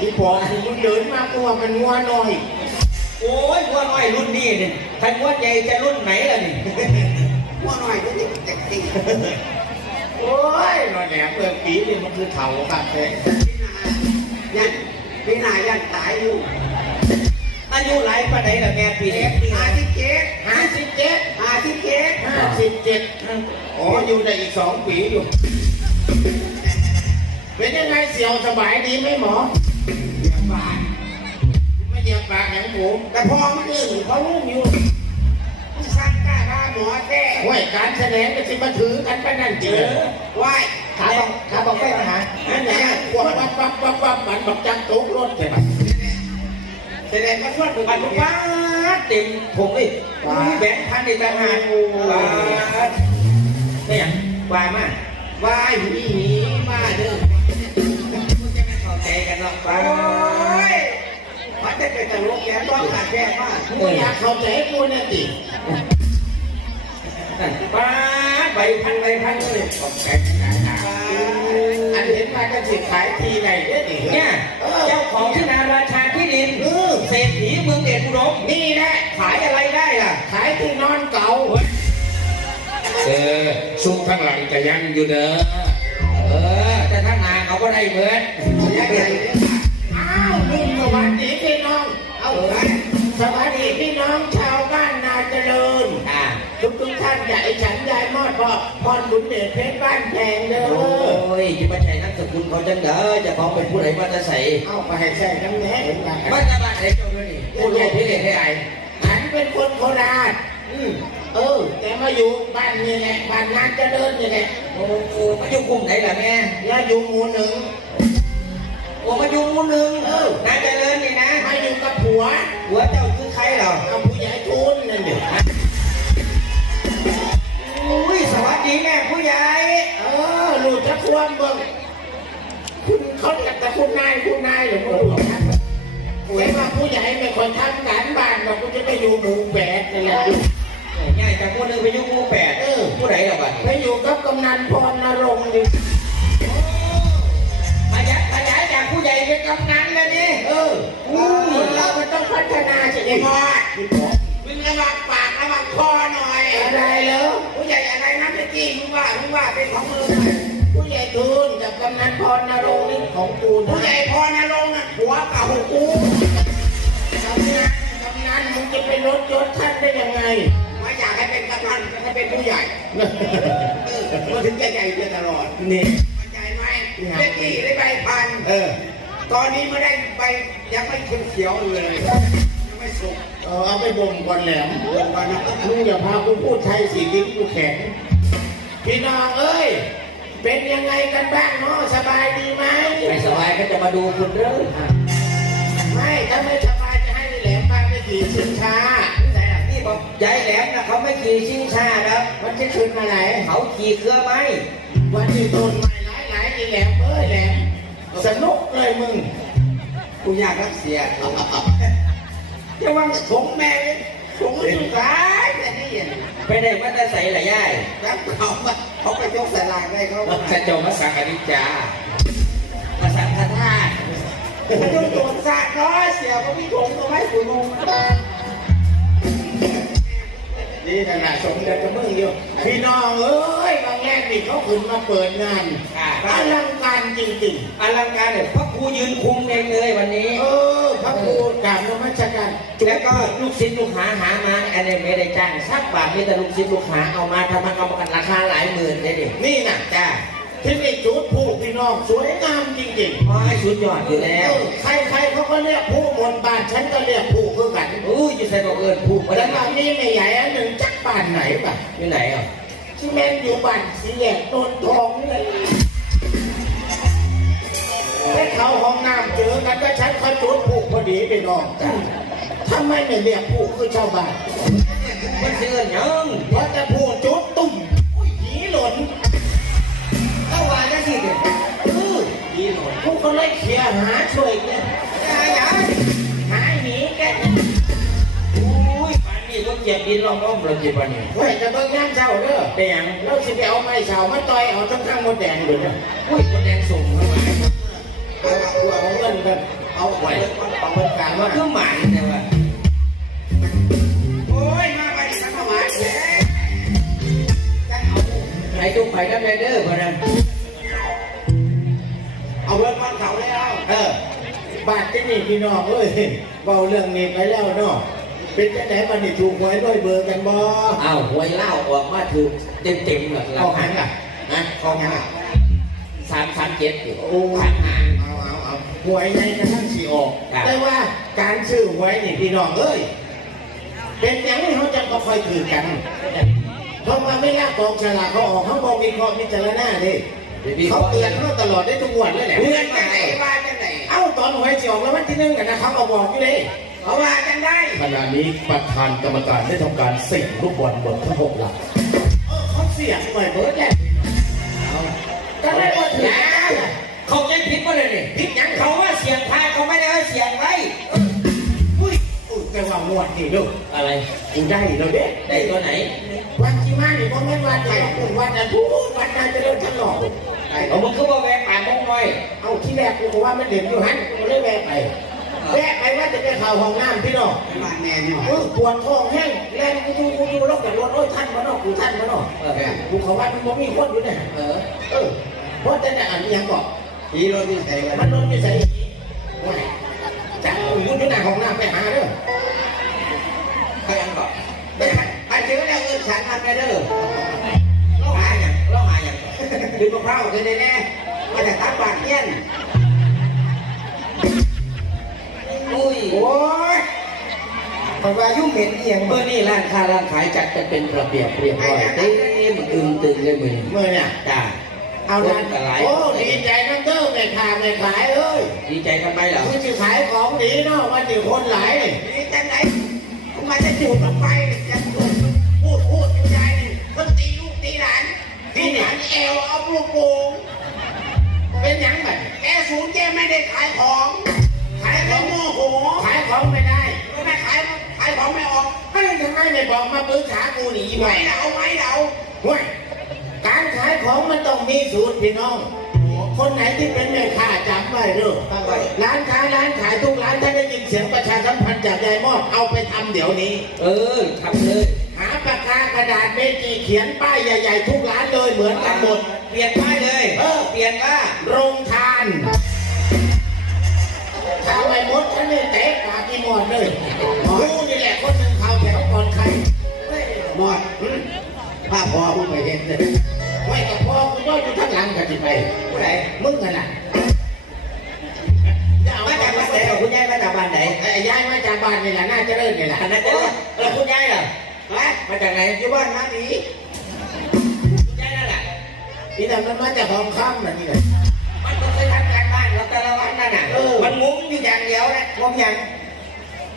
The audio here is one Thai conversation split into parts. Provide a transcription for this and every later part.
อีพอมึงเดินมาตัวมันงัวหน่อย โอ้ยวัวน้อยรุ่นนี้นี่ถ้าวัวใหญ่จะรุ่นไหนล่ะนี่ว่าหน่อยก็จะจะตีโอ้ยนอนแหนมเมืองปีนี่มันคือเถาครับเต้ยันพี่นายยันตายอยู่อายุหลายปานใดล่ะแม่ปีนี้หาที่เจ็ดห้าสิบเจ็ดหาที่เจ็ดห้าสิบเจ็ดอ๋ออยู่ได้อีกสองปีอยู่ เป็นยังไงเสียวสบายดีไหมหมอเดี๋ยวบานไม่เหยียบปากอย่างผมแต่พอมันอื่นเขารู้อยู่สักกล้าพาหมอแท้ห้วยการแสดงก็สิมาถือกันไปนั่นเจอไหว้ขาบอกขาบอกไปมาหาอันนี้วับวับวับวับวับมันบอกจังตกรถใช่ไหมแสดงว่าชวดเป็นอันลูกป้าดเต็มผมเลยแบงค์พันในต่างหากป้าดไม่หยังว่ามาไหว้หีหนีมาเด้อ กันหรอกป้าโอ้ดยมันจะเป็นตลกแกต้องขาดแก้มากกูอยากเข้าใจกูเนี่ยติป้าดใบพันใบพันเลยขอบใจนะครับอันเห็นมาก็สิขายทีไหนเนี่ยนี่เนี่ยเจ้าของที่นาราชาที่ดินเออเศรษฐีเมืองเดชอุดมนี่แหละขายอะไรได้ล่ะ ขายที่นอนเก่าเออซุปข้างหลังจะยังอยู่เด้อเออแต่ทั้งนาเขาก็ได้เหมือน พ่อพรบุญเดชเพชรบ้านแพงเด้อโอ้ยจะมาใช้นักสกุลเขาจังเด้อจะของเป็นผู้ใดมาจะใส่เอาไปให้ใส่น้ำแหน่เห็นไหมมาจะมาไหนเจ้าด้วยนี่ผู้ใหญ่ที่เรียนให้ไอ้ฉันเป็นคนโคราช อืมเออ แต่มาอยู่บ้านนี่แหละบ้านนาเจริญนี่แหละโอ้โหมาอยู่กลุ่มไหนล่ะแม่แล้วอยู่หมู่หนึ่ง โอ้มาอยู่หมู่หนึ่งเออน่าเจะเลินนี่นะมาอยู่กับผัวหัวเจ้าคือใครเหรอ เอา แต่คุณนายคุณนายหรือคุณหลวงครับแต่ว่าผู้ใหญ่ไม่ค่อยทำการบ้านบอกกูจะไปอยู่หมู่แปดนี่แหละง่ายจากหมู่หนึ่งไปอยู่หมู่แปดเออผู้ใดล่ะบัดไปอยู่กับกำนันพรนรงค์ดิขยายขยายจากผู้ใหญ่เป็นกำนันเลยนี่เออคนเรามันต้องพัฒนาสิไอ้พ่อมึงระวังปากระวังคอหน่อยอะไรเหรอผู้ใหญ่อะไรนะเมื่อกี้มึงว่ามึงว่าเป็นของมึงผู้ใหญ่ทุนกับกำนันพรนรงค์นี่ของกูนะผู้ใหญ่พรนรงค์น่ะหัวเก่ากูกำนันกำนันมึงจะไปลดยศท่านได้ยังไงมาอยากให้เป็นกำนันให้เป็นผู้ใหญ่เออมาถึงจะใหญ่เกินตลอดนี่เข้าใจไหมเมื่อกี้ได้ใบพันเออ ตอนนี้ไม่ได้ใบยังไม่เขียวๆเลยยังไม่สุกเออเอาไปบ่มก่อนแหลมเดี๋ยวก่อนนะมึงอย่าพากูพูดไทยสีลิ้นกูแข็งพี่น้องเอ้ย เป็นยังไงกันบ้างเนาะสบายดีไหมไม่สบายก็จะมาดูคุณเด้อไม่ถ้าไม่สบายจะให้แหลมพาไปขี่ชิงช้าแต่นี่บอกยายแหลมนะเขาไม่ขี่ชิงชาครับวันที่คืนมาไหนเขาขี่เครือไม้วันที่โดนไม่หลายหลายๆนี่แหลมเอ้ยแหลมสนุกเลยมึงกูอยากรักเสียจะวังสงแม่ สงสุดท้ายแต่นี่ไปได้มาแต่ใส่ละยายแล้วเขาเขาไปยกสลากได้เขาข้าเจ้ามาสักอนิจจามาสังฆทานเขาจะตรวจสาดน้อยเสียก็มีถุงเอาไว้คุณลุงนี่ขนาดสมเด็จกับมึงอยู่พี่น้องเอ้ยบางแง่นี่เขาขึ้นมาเปิดงานค่ะอลังการจริงอลังการเนี่ยพระครูยืนคุม ราบนมัสการแล้วก็ลูกศิษย์ลูกหาหามาอันนี้ไม่ได้จ้างสักบาทมีแต่ลูกศิษย์ลูกหาเอามาทำมากรรมกันราคาหลายหมื่นเลยดินี่นะจ้าที่นี่จุดผู้พี่น้องสวยงามจริงโอ้ยสุดยอดอยู่ๆแล้ว ใครๆเขาก็เรียกผู้มนต์บ้านฉันก็เรียกผู้คือกันอู้ยจะใส่บอกเอิญพูดมาแล้แล้ววก็มีไม่ใหญ่อันหนึ่งจักบ้านไหนบ้างอยู่ไหนอะที่แม่นอยู่บ้านสีแยกโนนทองนี่เลยไปเข้าห้องน้ำเจอกันก็ฉันเขาจุดผู้ พอดีพี่น้องทำไมไม่เรียกผู้คือชาวบ้านมันเสื่อนยังเพราะจะผู้จุดตุ่มอุ้ยผีหล่นก็ว่าจะสิเด็กเออผีหล่นผู้ก็เลยเคลียร์หาช่วยเนี่ยจ้าจ้าหายหนีกันอุ้ยป่านนี้ก็เก็บดินรอบๆเราจีบวันนี้เฮ้ยจะเบิ่งงานเช้าเด้อเป็นหยังเราสิไปเอาไม้เช้ามาต่อยเอาทั้งข้างมดแดงเลยนะอุ้ยคนแดงส่งเข้ามาเอาตัวของเงินกัน เอาไว้เอาเงินกางมัมานคือหมันแต่ว่าโอ้ยมาไปทำมาแล้จะเอาไอ้ตุ้มไปน้ำไรเด้อร์พอนั้นเอาเรื่องมันเขาแล้ว เออบานที่นี่พี่น้องเอ้ยเบาเรื่องนี้ไปแล้วเนาะเป็นจังไหนมันนี่ถูกหวยด้วยเบอร์กันบ่อ้าวหวยเล่าออกมาถูกเต็มเต็มหลักหลัเอากหันล่ะนะเอาหันล่ะสามสามเจ็ดโอ้สามห้าเอาเอาเอาหวยในกระทั่ง ครับ แต่ว่าการซื้อหวยนี่พี่น้องเอ้ย เป็นอย่างนี้เขาจะก็ค่อยถือกัน เพราะว่าไม่ลากกองฉลากเขาออกเขาบอกวิเคราะห์พิจารณาดิเดี๋ยวพี่เขาเตือนเขาตลอดได้ทุกวันเลยแหละเพื่อนจังไหนว่าจังไหนเอ้าตอนหวยจะออกแล้ววันที่หนึ่งกันนะครับเอาบอกอยู่เลยเขาว่าจังได้ขณะนี้ประธานกรรมการได้ทำการเสี่ยงลูกบอลบนทั้งหกหลัก เออเขาเสียงหน่อยเบิร์ดแหละ ว่างวดนี่ลูกอะไรกูได้แล้วเด้ได้ตัวไหน วันที่มานี่ผมไม่นวันไหนผมวันนั้นทุกวันนั้นจะเริ่มทะเลาะไอ้เอามันคือว่าแวะป่านมงน้อย เอาที่แรกกูก็ว่ามันเด่นอยู่หันกูก็เลยแวะไปแวะไปว่าจะไปเข้าห้องน้ำพี่น้องมาแน่นอนเออปวดท้องแห้งแรงกูดูกูดูรถกับรถโอ้ยท่านมาเนาะกูท่านมาเนาะเออกูเขาว่ามันบ่มีคนอยู่เนี่ยเออเออเพราะแต่เนี่ยอันนี้ยังบอกทีรถที่ใส่กันมันโดนไม่ใส่ว่าจากกูอยู่ในห้องน้ำไปหาเด้อ ฉันทำได้เด้อเราหาอย่างเราหาอย่างดูมะพร้าวจะได้แน่มาจากทับบาทเงี้ยนอุ้ยโอ้ยมันว่ายุ่งเหม็นเอียงเมื่อนี่ร้านค้าร้านขายจัดกันเป็นระเบียบเรียบร้อยเต็มตึงตึงเลยมือเมื่อเนี่ยจ้าเอาคละนกันหลายโอ้ดีใจน้ำเต้อไม่ขาดไม่ขายเอ้ยดีใจทำไมเหรอคือจะขายของดีเนาะวันนี้คนหลายนี่นี่จังไหนมาจะจูบลงไปจะจูบ ตีหลานแอลเอาลูกโป่งเป็นหยังไงแกศูนย์แกไม่ได้ขายของ ขายแล้วโมโหขายของไม่ได้ก็ไม่ขายขายของไม่ออกเฮ้ยทำไมไม่บอกมาปรึกษากูหนีไหวไว้เราไหวเราห่วยการขายของมันต้องมีสูตรพี่น้อง คนไหนที่เป็นแม่ค้าจำไว้เด้อตั้งไว้ร้านค้าร้านขายทุกร้านถ้าได้ยินเสียงประชาสัมพันธ์จากยายมอดเอาไปทำเดี๋ยวนี้ เออทำเลย หาปากกาก ระดาษเมจิเขียนป้ายใหญ่ ๆ ทุกร้านเลยเหมือนกันหมด เปลี่ยนป้ายเลยเออ เปลี่ยนว่าโรงทานทำไมมดฉันเนี่ยเตะปากอีหมดเลยกูนี่แหละคนหนึ่งเขาแถวก่อนใครหมดภาพพอมึงไปเห็นเลยไม่กับพ่อกูย่อยอยู่ทั้งหลังกันจิไปผู้ใดมึงกันน่ะอย่เอามามาจาจากกบ้าบ้านนไหนไหนคุณยายมาจากบ้านไหนไอ้ย้ายมาจากบ้านนี่แหละน่าจะเริ่มนี่แหละอันนั้นเด้อแล้วคุณยายล่ะ ฮะมาจากไหนอยู่บ้านมาดีคุณยายนั่นแหละนี่แต่มันมาจากห้องค่ำน่ะนี่แหละมันก็เคยทำการบ้านเราแต่ละวันนั่นน่ะเออมันงุ้มอยู่อย่างเดียวนะงุ้มอย่าง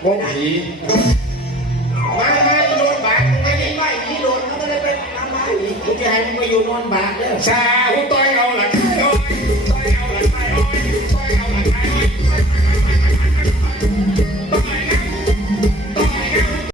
วงผีมามาโดนบาดมึงไม่ได้ไม่ที่โดนเขาก็เลยเป็นน้ำมาอีกกูจะให้มึงมาอยู่นอนบาดเด้อซาหุต้อยเอาหลักต้อยเอาหลักต้อยเอาหลักต้อยเอาหลักต้อย